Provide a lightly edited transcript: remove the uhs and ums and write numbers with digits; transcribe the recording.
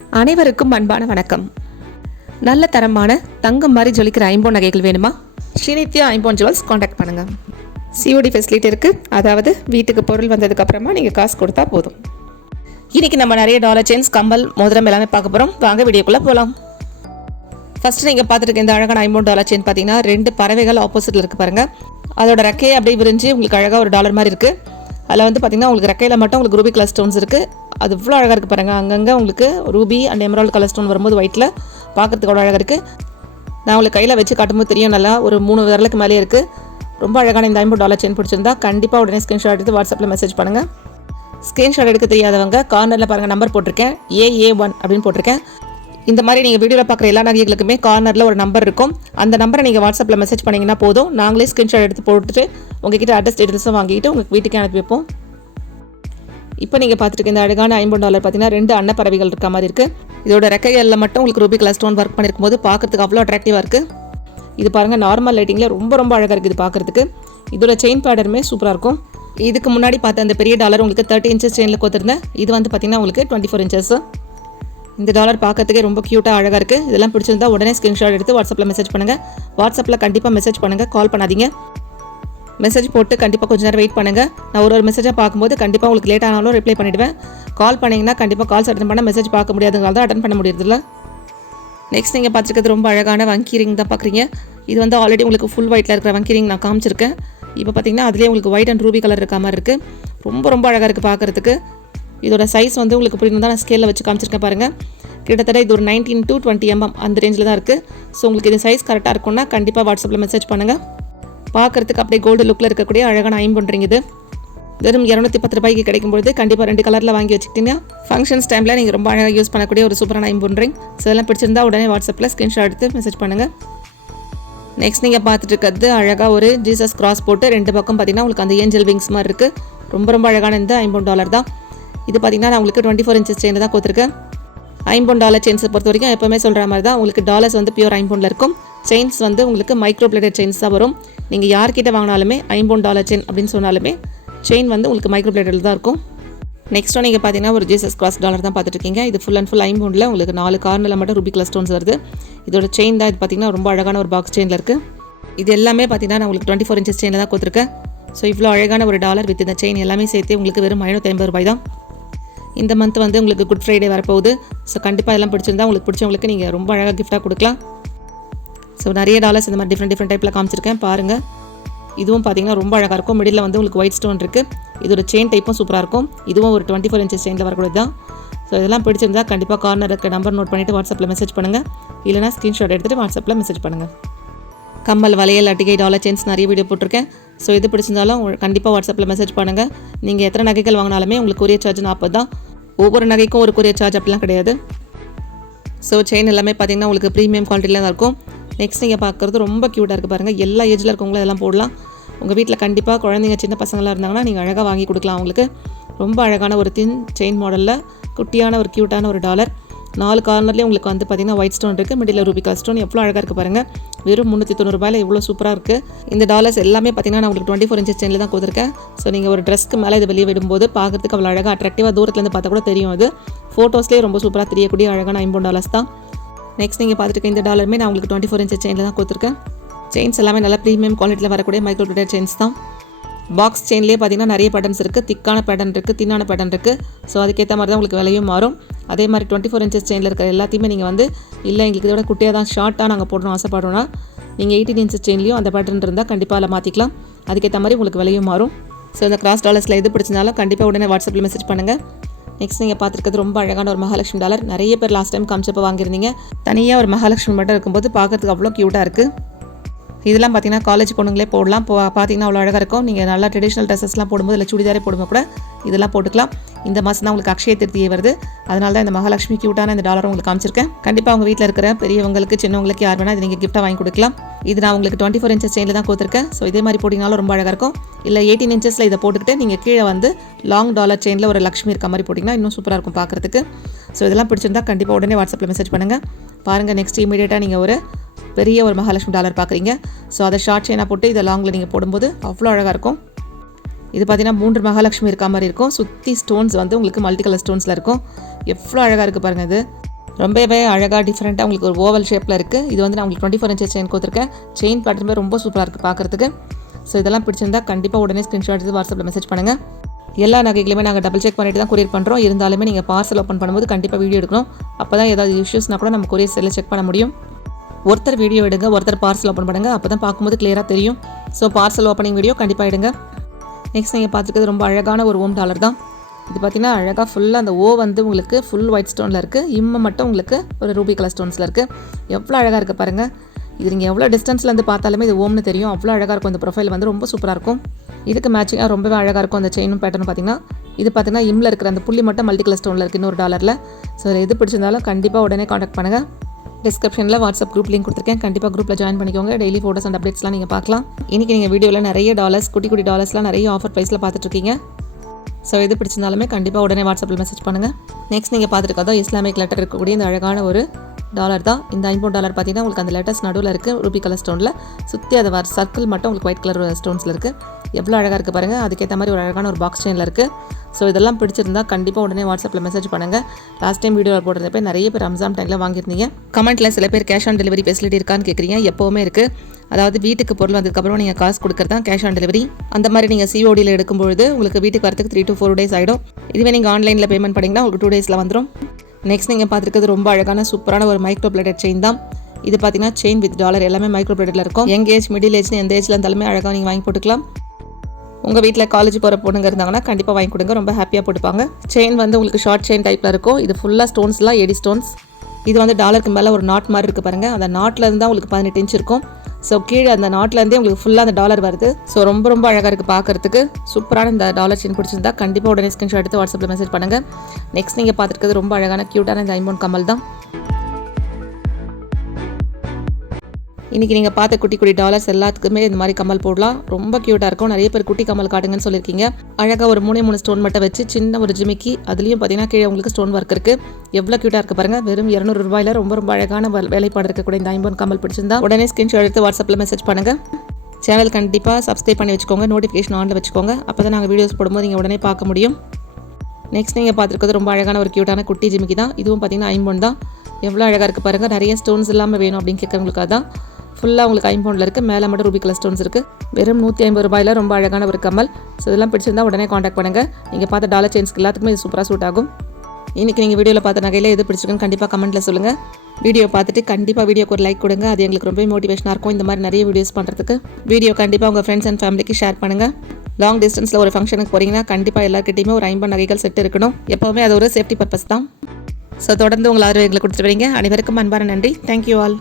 அனைவருக்கும் அன்பான வணக்கம். நல்ல தரமான தங்கம் மாதிரி ஜொலிக்கிற ஐம்பொன் நகைகள் வேணுமா? ஸ்ரீநித்யா ஐம்பொன் ஜுவல்ஸ் காண்டாக்ட் பண்ணுங்க. சிஓடி ஃபெசிலிட்டி இருக்கு. அதாவது வீட்டுக்கு பொருள் வந்ததுக்கு அப்புறமா நீங்க காசு கொடுத்தா போதும். இன்னைக்கு நம்ம நிறைய டாலர் செயின்ஸ், கம்பல், மோதிரம் எல்லாமே பார்க்க போறோம். வாங்க வீடியோக்குள்ள போலாம். ஃபர்ஸ்ட் நீங்க பார்த்துட்டு இந்த அழகான ஐம்பொன் டாலர் செயின் பார்த்தீங்கன்னா 2 பறவைகள் ஆப்போசிட்ல இருக்கு பாருங்க. அதோட ரெக்கையை அப்படியே விரிஞ்சு உங்களுக்கு அழகா ஒரு டாலர் மாதிரி இருக்கு. அதில் வந்து பார்த்தீங்கன்னா உங்களுக்கு ரெக்கையில் மட்டும் உங்களுக்கு ரூபி கலர் ஸ்டோன்ஸ் இருக்குது. அது இவ்வளோ அழகாக இருக்குது பாருங்கள். அங்கங்கே உங்களுக்கு Ruby and Emerald colour stone வரும்போது ஒயிட்டில் பார்க்குறதுக்கு அவ்வளோ அழகாக இருக்குது. நான் உங்களுக்கு கையில் வச்சு காட்டும்போது தெரியும், நல்லா ஒரு 3 விரலுக்கு மேலே இருக்குது. ரொம்ப அழகான இந்த $50 செயின் பிடிச்சிருந்தா கண்டிப்பாக உடனே ஸ்க்ரீன்ஷாட் எடுத்து வாட்ஸ்அப்பில் மெசேஜ் பண்ணுங்கள். ஸ்க்ரீன்ஷாட் எடுக்க தெரியாதவங்க கார்னரில் பாருங்கள், நம்பர் போட்டிருக்கேன், AA1 அப்படின்னு போட்டிருக்கேன். இந்த மாதிரி நீங்கள் வீடியோவில் பார்க்குற எல்லா நகைகளுக்குமே கார்னரில் ஒரு நம்பர் இருக்கும். அந்த நம்பரை நீங்கள் வாட்ஸ்அப்பில் மெசேஜ் பண்ணிங்கன்னா போதும். நாங்களே ஸ்க்ரீன்ஷாட் எடுத்து போட்டுட்டு உங்ககிட்ட அட்ரஸ் டீட்டெயில்ஸும் வாங்கிட்டு உங்களுக்கு வீட்டுக்கு அனுப்பி வைப்போம். இப்போ நீங்கள் பார்த்துட்டு இந்த அழகான $50 பார்த்தீங்கன்னா 2 அன்னப்பறவைகள் இருக்க மாதிரி இருக்குது. இதோட ரெக்கைகளில் மட்டும் உங்களுக்கு ரூபி கலர் ஸ்டோன் ஒர்க் பண்ணியிருக்கும் போது பார்க்கறதுக்கு அவ்வளோ அட்ராக்டிவாக இருக்குது. இது பாருங்கள், நார்மல் லைட்டிங்கில் ரொம்ப ரொம்ப அழகாக இருக்குது இது பார்க்குறதுக்கு. இதோட செயின் பேட்டர்னுமே சூப்பராக இருக்கும். இதுக்கு முன்னாடி பார்த்த அந்த பெரிய டாலர் உங்களுக்கு 30 இன்ச்சஸ் செயினில் கொடுத்துருந்தேன். இது வந்து பார்த்தீங்கன்னா உங்களுக்கு 24 இன்ச்சஸ். இந்த டாலர் பார்க்கறதுக்கே ரொம்ப க்யூட்டாக அழகாக இருக்குது. இதெல்லாம் பிடிச்சிருந்தா உடனே ஸ்க்ரீன்ஷாட் எடுத்து வாட்ஸ்அப்பில் மெசேஜ் பண்ணுங்கள். வாட்ஸ்அப்பில் கண்டிப்பாக மெசேஜ் பண்ணுங்கள், கால் பண்ணாதீங்க. மெசேஜ் போட்டு கண்டிப்பாக கொஞ்சம் நேரம் வெயிட் பண்ணுங்கள். நான் ஒரு மெசேஜாக பார்க்கும்போது கண்டிப்பாக உங்களுக்கு லேட் ஆனாலும் ரிப்ளை பண்ணிவிடுவேன். கால் பண்ணிங்கன்னா கண்டிப்பாக கால்ஸ் அட்டன் பண்ண மெசேஜ் பார்க்க முடியாதுனால தான் அட்டன் பண்ண முடியறதில்ல. நெக்ஸ்ட் நீங்கள் பார்த்துருக்கிறது ரொம்ப அழகான வங்கி ரிங் தான் பார்க்குறீங்க. இது வந்து ஆல்ரெடி உங்களுக்கு ஃபுல் ஒயிட்டில் இருக்கிற வங்கி ரிங் நான் காமிச்சிருக்கேன். இப்போ பார்த்தீங்கன்னா அதுலேயே உங்களுக்கு ஒயிட் அண்ட் ரூபி கலர் இருக்க மாதிரி இருக்குது. ரொம்ப ரொம்ப அழகாக இருக்குது பார்க்குறதுக்கு. இதோட சைஸ் வந்து உங்களுக்கு புரியணும் தான் நான் ஸ்கேலில் வச்சு காமிச்சிருக்கேன் பாருங்கள். கிட்டத்தட்ட இது ஒரு 19 to 20 mm அந்த ரேஞ்சில் தான் இருக்குது. ஸோ உங்களுக்கு இது சைஸ் கரெக்டாக இருக்கும்னா கண்டிப்பாக வாட்ஸ்அப்பில் மெசேஜ் பண்ணுங்கள். பார்க்குறதுக்கு அப்படியே கோல்டு லுக்கில் இருக்கக்கூடிய அழகான ஐம்பொன் ரிங் இது. வெறும் 210 ரூபாய்க்கு கிடைக்கும்போது கண்டிப்பாக 2 கலரில் வாங்கி வச்சுக்கிட்டீங்கன்னா ஃபங்க்ஷன்ஸ் டைமில் நீங்கள் ரொம்ப அழகாக யூஸ் பண்ணக்கூடிய ஒரு சூப்பரான ஐம்பொன் ரிங். ஸோ இதெல்லாம் பிடிச்சிருந்தா உடனே வாட்ஸ்அப்பில் ஸ்க்ரீன்ஷாட் எடுத்து மெசேஜ் பண்ணுங்கள். நெக்ஸ்ட் நீங்கள் பார்த்துட்டு இருக்கிறது அழகாக ஒரு ஜீசஸ் கிராஸ் போட்டு 2 பக்கம் பார்த்தீங்கன்னா உங்களுக்கு அந்த ஏஞ்சல் விங்ஸ் மாதிரி இருக்குது. ரொம்ப ரொம்ப அழகான இந்த $50 தான். இது பார்த்தீங்கன்னா நான் உங்களுக்கு 24 இன்ச்சஸ் செயினில் தான் கொடுத்துருக்கேன். $50 செயின்ஸை பொறுத்த வரைக்கும் எப்போவுமே சொல்கிற மாதிரி தான் உங்களுக்கு டாலர்ஸ் வந்து பியூர் ஐம்பொனில் இருக்கும். செயின்ஸ் வந்து உங்களுக்கு மைக்ரோ பிளேடட் செயின்ஸ் தான் வரும். நீங்கள் யார்கிட்ட வாங்கினாலுமே $50 செயின் அப்படின்னு சொன்னாலுமே செயின் வந்து உங்களுக்கு மைக்ரோ பிளேடட் தான் இருக்கும். நெக்ஸ்ட்டு நீங்கள் பார்த்தீங்கன்னா ஒரு ஜீசஸ் கிராஸ் டாலர் தான் பார்த்துட்டு இருக்கீங்க. இது ஃபுல் அண்ட் ஃபுல் ஐம்பொனில் உங்களுக்கு 4 கார்னரில் மட்டும் ரூபி கலர் ஸ்டோன்ஸ் வருது. இதோட செயின் தான் இது பார்த்தீங்கன்னா ரொம்ப அழகான ஒரு பாக்ஸ் செயினில் இருக்குது. இது எல்லாமே பார்த்தீங்கன்னா நான் உங்களுக்கு 24 இன்ச்சஸ் செயினில் தான் கொடுத்துருக்கேன். ஸோ இவ்வளோ அழகான ஒரு டாலர் வித் இந்த செயின் எல்லாமே சேர்த்து உங்களுக்கு வெறும் 550 ரூபாய் தான். இந்த மந்த் வந்து உங்களுக்கு குட் ஃப்ரைடே வரப்போகுது. ஸோ கண்டிப்பாக இதெல்லாம் பிடிச்சிருந்தா உங்களுக்கு பிடிச்சவங்களுக்கு நீங்கள் ரொம்ப அழகாக கிஃப்டாக கொடுக்கலாம். ஸோ நிறைய டாலர்ஸ் இந்த மாதிரி டிஃப்ரெண்ட் டைப்பில் காமிச்சிருக்கேன் பாருங்கள். இதுவும் பார்த்தீங்கன்னா ரொம்ப அழகாக இருக்கும். மிடில் வந்து உங்களுக்கு ஒயிட் ஸ்டோன் இருக்குது. இதோட செயின் டைப்பும் சூப்பராக இருக்கும். இதுவும் ஒரு 24 இன்ச்சஸ் செயினில் வரக்கூடியது தான். ஸோ இதெல்லாம் பிடிச்சிருந்தா கண்டிப்பாக கார்னர் இருக்க நம்பர் நோட் பண்ணிவிட்டு வாட்ஸ்அப்பில் மெசேஜ் பண்ணுங்கள். இல்லைனா ஸ்க்ரீன்ஷாட் எடுத்துகிட்டு வாட்ஸ்அப்பில் மெசேஜ் பண்ணுங்கள். கம்மல், வளையல், அட்டிகை, டாலர் செயின்ஸ் நிறைய வீடியோ போட்டிருக்கேன். ஸோ இது பிடிச்சிருந்தாலும் கண்டிப்பாக வாட்ஸ்அப்பில் மெசேஜ் பண்ணுங்கள். நீங்கள் எத்தனை நகைகள் வாங்கினாலுமே உங்களுக்கு கொரியர் சார்ஜ் 40 தான். ஒவ்வொரு நகைக்கும் ஒரு கொரியர் சார்ஜ் அப்படிலாம் கிடையாது. ஸோ செயின் எல்லாமே பார்த்தீங்கன்னா உங்களுக்கு ப்ரீமியம் குவாலிட்டியில் தான் இருக்கும். நெக்ஸ்ட் நீங்கள் பார்க்குறது ரொம்ப க்யூட்டாக இருக்குது பாருங்கள். எல்லா ஏஜில் இருக்கவங்களும் இதெல்லாம் போடலாம். உங்கள் வீட்டில் கண்டிப்பாக குழந்தைங்க சின்ன பசங்களாக இருந்தாங்கன்னா நீங்கள் அழகாக வாங்கி கொடுக்கலாம் அவங்களுக்கு. ரொம்ப அழகான ஒரு தின் செயின் மாடலில் குட்டியான ஒரு க்யூட்டான ஒரு டாலர். 4 கார்னர்லேயும் உங்களுக்கு வந்து பார்த்தீங்கன்னா ஒயிட் ஸ்டோன் இருக்குது. மிடில் ரூபி கலர் ஸ்டோன் எவ்வளோ அழகாக இருக்குது பாருங்கள். வெறும் 390 ரூபாயில் எவ்வளோ சூப்பராக இருக்குது. இந்த டாலர்ஸ் எல்லாமே பார்த்தீங்கன்னா நான் உங்களுக்கு 24 இன்ச்சஸ் செயினில் தான் கொடுத்துருக்கேன். ஸோ நீங்கள் ஒரு ட்ரெஸ்க்கு மேலே இது வெளியே விடும்போது பார்க்குறதுக்கு அவ்வளோ அழகாக அட்ராக்டிவாக தூரத்துலேருந்து பார்த்தா கூட தெரியும். அது ஃபோட்டோஸ்லேயே ரொம்ப சூப்பராக தெரியக்கூடிய அழகான $50 தான். நெக்ஸ்ட் நீங்கள் பார்த்துருக்க இந்த டாலருமே நான் உங்களுக்கு 24 இன்ச்சஸ் செயினில் தான் கொடுத்துருக்கேன். செயின்ஸ் எல்லாமே நல்லா ப்ரீமியம் குவாலிட்டியில் வரக்கூடிய மைக்ரோ பிளேடட் செயின்ஸ் தான். பாக்ஸ் செயின்லேயே பார்த்தீங்கன்னா நிறைய பேட்டர்ன்ஸ் இருக்குது. திக்கான பேட்டர்ன் இருக்குது, தின்னான பேட்டர்ன் இருக்குது. ஸோ அதுக்கேற்ற மாதிரி தான் உங்களுக்கு விலையும் மாறும். அதே மாதிரி 24 இன்ச்சஸ் செயினில் இருக்கிற எல்லாத்தையுமே நீங்கள் வந்து இல்லை எங்களுக்கு இதோட குட்டியாக தான் ஷார்ட்டாக நாங்கள் போடணும் ஆசைப்படுறோன்னா நீங்கள் 18 இன்ச்சஸ் செயின்லேயும் அந்த பேட்டர்ன் இருந்தால் கண்டிப்பாக அதில் மாற்றிக்கலாம். அதுக்கேற்ற மாதிரி உங்களுக்கு விலையும் மாறும். ஸோ இந்த கிராஸ் டாலர்ஸில் எது பிடிச்சிருந்தாலும் கண்டிப்பாக உடனே வாட்ஸ்அப்பில் மெசேஜ் பண்ணுங்கள். நெக்ஸ்ட் நீங்கள் பார்த்துருக்கிறது ரொம்ப அழகான ஒரு மகாலட்சுமி டாலர். நிறைய பேர் லாஸ்ட் டைம் காமிச்சப்போ வாங்கியிருந்தீங்க. தனியாக ஒரு மகாலட்சுமி மட்டும் இருக்கும்போது பார்க்குறதுக்கு அவ்வளோ க்யூட்டாக இருக்குது. இதெல்லாம் பார்த்தீங்கன்னா காலேஜ் பொண்ணுங்களே போடலாம். பார்த்தீங்கன்னா அவ்வளோ அழகாக இருக்கும். நீங்கள் நல்லா ட்ரெடிஷ்னல் ட்ரெஸ்ஸஸ்லாம் போடும்போது இல்லை சுடிதாரே போடும்போது கூட இதெல்லாம் போட்டுக்கலாம். இந்த மாதம் தான் உங்களுக்கு அக்ஷய திருத்தியை வருது. அதனால தான் இந்த மகாலட்சுமி க்யூட்டான இந்த டாலர் உங்களுக்கு காமிச்சிருக்கேன். கண்டிப்பாக உங்கள் வீட்டில் இருக்கிற பெரியவங்களுக்கு சின்னவங்களுக்கு யார் வேணால் இது நீங்கள் கிஃப்ட்டாக வாங்கி கொடுக்கலாம். இது நான் உங்களுக்கு 24 இன்ச்சஸ் செயினில் தான் கொடுத்துருக்கேன். ஸோ இதே மாதிரி போட்டிங்கனாலும் ரொம்ப அழகாக இருக்கும். இல்லை 18 இன்ச்சஸில் இதை போட்டுக்கிட்டு நீங்கள் கீழே வந்து லாங் டாலர் செயினில் ஒரு லக்ஷ்மி இருக்க மாதிரி போட்டிங்கன்னா இன்னும் சூப்பராக இருக்கும் பார்க்குறதுக்கு. ஸோ இதெல்லாம் பிடிச்சிருந்தா கண்டிப்பாக உடனே வாட்ஸ்அப்பில் மெசேஜ் பண்ணுங்கள். பாருங்கள், நெக்ஸ்ட் இமீடியட்டாக நீங்கள் ஒரு பெரிய ஒரு மகாலட்சுமி டாலர் பார்க்குறீங்க. ஸோ அதை ஷார்ட் செயினாக போட்டு இதை லாங்கில் நீங்கள் போடும்போது அவ்வளோ அழகாக இருக்கும். இது பார்த்தீங்கன்னா 3 மகாலட்சுமி இருக்க மாதிரி இருக்கும். சுற்றி ஸ்டோன்ஸ் வந்து உங்களுக்கு மல்டி கலர் ஸ்டோன்ஸில் இருக்கும். எவ்வளோ அழகாக இருக்குது பாருங்கள். இது ரொம்பவே அழகாக டிஃப்ரெண்ட்டாக உங்களுக்கு ஒரு ஓவல் ஷேப்பில் இருக்குது. இது வந்து நான் உங்களுக்கு 24 inches செயின் கொடுத்துருக்கேன். செயின் பேட்டர்னுமே ரொம்ப சூப்பராக இருக்குது பார்க்குறதுக்கு. ஸோ இதெல்லாம் பிடிச்சிருந்தா கண்டிப்பாக உடனே ஸ்க்ரீன்ஷாட் எடுத்து வாட்ஸ்அப்பில் மெசேஜ் பண்ணுங்கள். எல்லா நகைகளுமே நாங்கள் டபுள் செக் பண்ணிட்டு தான் கொரியர் பண்ணுறோம். இருந்தாலுமே நீங்கள் பார்சல் ஓப்பன் பண்ணும்போது கண்டிப்பாக வீடியோ எடுக்கணும். அப்போ தான் ஏதாவது இஷ்யூஸ்னால் கூட நம்ம கொரியர் செல்லில் செக் பண்ண முடியும். ஒருத்தர் வீடியோ எடுங்க, ஒருத்தர் பார்சல் ஓப்பன் பண்ணுங்கள். அப்போ தான் பார்க்கும்போது கிளியராக தெரியும். ஸோ பார்சல் ஓப்பனிங் வீடியோ கண்டிப்பாக எடுங்க. நெக்ஸ்ட் நீங்கள் பார்த்துக்கிறது ரொம்ப அழகான ஒரு ஓம் டாலர் தான். இது பார்த்திங்கன்னா அழகாக ஃபுல்லாக அந்த ஓ வந்து உங்களுக்கு ஃபுல் ஒயிட் ஸ்டோனில் இருக்குது. இம்மை மட்டும் உங்களுக்கு ஒரு ரூபி கலர் ஸ்டோன்ஸில் இருக்குது. எவ்வளோ அழகாக இருக்குது பாருங்கள். இது நீங்கள் எவ்வளோ டிஸ்டன்ஸ்லேருந்து பார்த்தாலுமே இது ஓம்னு தெரியும். அவ்வளோ அழகாக இருக்கும். இந்த ப்ரொஃபைல் வந்து ரொம்ப சூப்பராக இருக்கும். இதுக்கு மேட்சிங்காக ரொம்பவே அழகாக இருக்கும் அந்த செயினும் பேட்டர்னு பார்த்திங்கன்னா. இது பார்த்திங்கன்னா இம்மில் இருக்கிற அந்த புள்ளி மட்டும் மல்டி கலர் ஸ்டோனில் இருக்குது இன்னொரு டாலரில். ஸோ எது பிடிச்சிருந்தாலும் கண்டிப்பாக உடனே காண்டாக்ட் பண்ணுங்கள். டிஸ்கிரிப்ஷனில் வாட்ஸ்அப் குரூப் லிங்க் கொடுத்துருக்கேன். கண்டிப்பாக குரூப்பில் ஜாயின் பண்ணிக்கோங்க. டெய்லி ஃபோட்டோஸ் அண்ட் அப்டேட்ஸ்லாம் நீங்கள் பார்க்கலாம். இன்றைக்கி நீங்கள் வீடியோவில் நிறைய டாலர்ஸ், குட்டி குட்டி டாலர்ஸ்லாம் நிறைய ஆஃபர் ப்ரைஸில் பார்த்துட்ருக்கீங்க. ஸோ எது பிடிச்சிருந்தாலுமே கண்டிப்பாக உடனே வாட்ஸ்அப்பில் மெசேஜ் பண்ணுங்கள். நெக்ஸ்ட் நீங்கள் பார்த்துருக்கதோ இஸ்லாமிக் லெட்டர் இருக்கக்கூடிய இந்த அழகான ஒரு டாலர் தான். இந்த 5 டாலர் பார்த்தீங்கன்னா உங்களுக்கு அந்த லெட்டர்ஸ் நடுவில் இருக்குது ரூபி கலர் ஸ்டோனில். சுற்றி அதை சர்க்கிள் மட்டும் உங்களுக்கு ஒயிட் கலர் ஸ்டோன்ஸில் இருக்குது. எவ்வளோ அழகாக இருக்குது பாருங்கள். அதுக்கேற்ற மாதிரி ஒரு அழகான ஒரு பாக்ஸ் செயினில் இருக்குது. ஸோ இதெல்லாம் பிடிச்சிருந்தா கண்டிப்பாக உடனே வாட்ஸ்அப்பில் மெசேஜ் பண்ணுங்கள். லாஸ்ட் டைம் வீடியோ போட்டிருந்தப்போ நிறைய பேர் ரம்ஜான் டைமில் வாங்கியிருந்தீங்க. கமெண்ட்டில் சில பேர் கேஷ் ஆன் டெலிவரி ஃபெசிலிட்டி இருக்கான்னு கேட்குறீங்க. எப்போவுமே இருக்குது. அதாவது வீட்டுக்கு பொருள் வந்ததுக்கப்புறம் நீங்கள் காசு கொடுக்குறது தான் கேஷ் ஆன் டெலிவரி. அந்த மாதிரி நீங்கள் சிஓடியில் எடுக்கும்பொழுது உங்களுக்கு வீட்டுக்கு வரத்துக்கு 3 to 4 days ஆகிடும். இதுவே நீங்கள் ஆன்லைனில் பேமெண்ட் பண்ணிங்கன்னா உங்களுக்கு 2 days வந்துடும். நெக்ஸ்ட் நீங்கள் பார்த்துருக்கிறது ரொம்ப அழகான சூப்பரான ஒரு மைக்ரோ பிளேட்டட் செயின் தான். இது பார்த்தீங்கன்னா செயின் வித் டாலர் எல்லாமே மைக்ரோ பிளேட்டடில் இருக்கும். யங் ஏஜ், மிடில் ஏஜ்னு எந்த ஏஜில் இருந்தாலுமே அழகாக நீங்கள் வாங்கி போட்டுக்கலாம். உங்கள் வீட்டில் காலேஜ் போகிற பொண்ணுங்க இருந்தாங்கன்னா கண்டிப்பாக வாங்கி கொடுங்க. ரொம்ப ஹாப்பியாக போட்டுப்பாங்க. செயின் வந்து உங்களுக்கு ஷார்ட் செயின் டைப்பில் இருக்கும். இது ஃபுல்லாக ஸ்டோன்ஸ்லாம் எடி ஸ்டோன்ஸ். இது வந்து டாலருக்கு மேலே ஒரு நாட் மாதிரி இருக்குது பாருங்கள். அந்த நாட்டில் இருந்தால் உங்களுக்கு 18 inch இருக்கும். ஸோ கீழே அந்த நாட்டிலேருந்தே உங்களுக்கு ஃபுல்லாக அந்த டாலர் வருது. ஸோ ரொம்ப ரொம்ப அழகாக இருக்குது பார்க்குறதுக்கு. சூப்பரான இந்த டாலர் செயின் பிடிச்சிருந்தா கண்டிப்பாக உடனே ஸ்க்ரீன்ஷாட் எடுத்து வாட்ஸ்அப்பில் மெசேஜ் பண்ணுங்கள். நெக்ஸ்ட் நீங்கள் பார்த்துருக்கிறது ரொம்ப அழகான க்யூட்டான இந்த ஐம்பொன் கமல் தான். இன்றைக்கி நீங்கள் பார்த்த குட்டி குட்டி டாலர்ஸ் எல்லாத்துக்குமே இந்த மாதிரி கமல் போடலாம். ரொம்ப க்யூட்டாக இருக்கும். நிறைய பேர் குட்டி கமல் காட்டுங்கன்னு சொல்லியிருக்கீங்க. அழகாக ஒரு 3 ஸ்டோன் மட்டும் வச்சு சின்ன ஒரு ஜிமிக்கி, அதுலேயும் பார்த்தீங்கன்னா கீழே உங்களுக்கு ஸ்டோன் ஒர்க் இருக்குது. எவ்வளோ க்யூட்டாக இருக்குது பாருங்கள். வெறும் 200 ரூபாயில் ரொம்ப ரொம்ப அழகான வேலைப்பாடு இருக்கக்கூடிய இந்த ஐம்பொன் கமல் பிடிச்சிருந்தா உடனே ஸ்க்ரீன்ஷாட் எடுத்து வாட்ஸ்அப்பில் மெசேஜ் பண்ணுங்கள். சேனல் கண்டிப்பாக சப்ஸ்கிரைப் பண்ணி வச்சுக்கோங்க. நோட்டிஃபிகேஷன் ஆனில் வச்சுக்கோங்க. அப்போ தான் நாங்கள் வீடியோஸ் போடும்போது நீங்கள் உடனே பார்க்க முடியும். நெக்ஸ்ட் நீங்கள் பார்த்துருக்கிறது ரொம்ப அழகான ஒரு க்யூட்டான குட்டி ஜிமிக்கி தான். இதுவும் பார்த்தீங்கன்னா ஐம்பொன் தான். எவ்வளோ அழகாக இருக்குது பாருங்கள். நிறைய ஸ்டோன்ஸ் இல்லாமல் வேணும் அப்படின்னு கேட்குறவங்களுக்கு அதான். ஃபுல்லாக உங்களுக்கு ஐம்பவுண்டில் இருக்குது. மேலே மட்டும் ரூபி கலர் ஸ்டோன்ஸ் இருக்குது. வெறும் 150 ரூபாயில் ரொம்ப அழகான ஒரு கமல். ஸோ இதெல்லாம் பிடிச்சிருந்தா உடனே காண்டாக்ட் பண்ணுங்கள். நீங்கள் பார்த்த டாலர் செயின்ஸ்க்கு எல்லாத்துக்குமே இது சூப்பராக சூட் ஆகும். இன்றைக்கி நீங்கள் வீடியோவில் பார்த்த நகையில் எது பிடிச்சிருக்குன்னு கண்டிப்பாக கமெண்ட்டில் சொல்லுங்கள். வீடியோ பார்த்துட்டு கண்டிப்பாக வீடியோக்கு ஒரு லைக் கொடுங்க. அது எங்களுக்கு ரொம்ப மோட்டிவேஷனாக இருக்கும் இந்த மாதிரி நிறைய வீடியோஸ் பண்ணுறதுக்கு. வீடியோ கண்டிப்பாக உங்கள் ஃப்ரெண்ட்ஸ் அண்ட் ஃபேமிலிக்கு ஷேர் பண்ணுங்கள். லாங் டிஸ்டன்ஸில் ஒரு ஃபங்க்ஷனுக்கு போகிறீங்கன்னா கண்டிப்பாக எல்லாருக்கிட்டையுமே ஒரு 50 நகைகள் செட் இருக்கணும். எப்போவுமே அது ஒரு சேஃப்டி பர்பஸ் தான். ஸோ தொடர்ந்து உங்கள் ஆதரவு எங்களுக்கு கொடுத்துட்டு வரீங்க. அனைவருக்கும் அன்பான நன்றி. Thank you all.